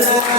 Shama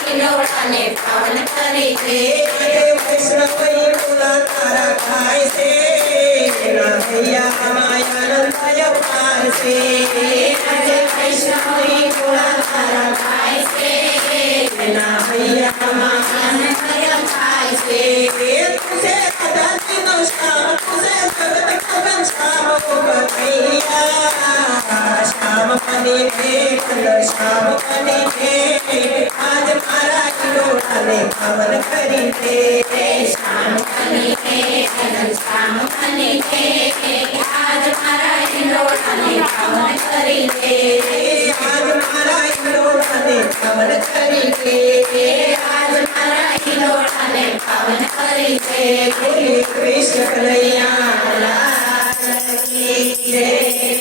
હિંડોળાને પાવન કરી દે વૈષ્ણવઈ ફૂલા તારા ખાય છે એના હૈયામાં આનંદ અપાર છે આજે વૈષ્ણવઈ ફૂલા તારા ખાય છે એના હૈયામાં આનંદ થાય છે तुझे अदाती नो श्याम तुझे जगत का घनश्याम को कन्हैया श्याम बने श्याम बने आज मारा हिंडोळाने पावन કરી દે શ્યામ બની હે શ્યામ બની હે આજ મારા હિંડોળાને પાવન કરી દે આજ મારા હિંડોળાને પાવન કરી દે આજ મારા હિંડોળાને પાવન કરી દે કૃષ્ણ કનૈયા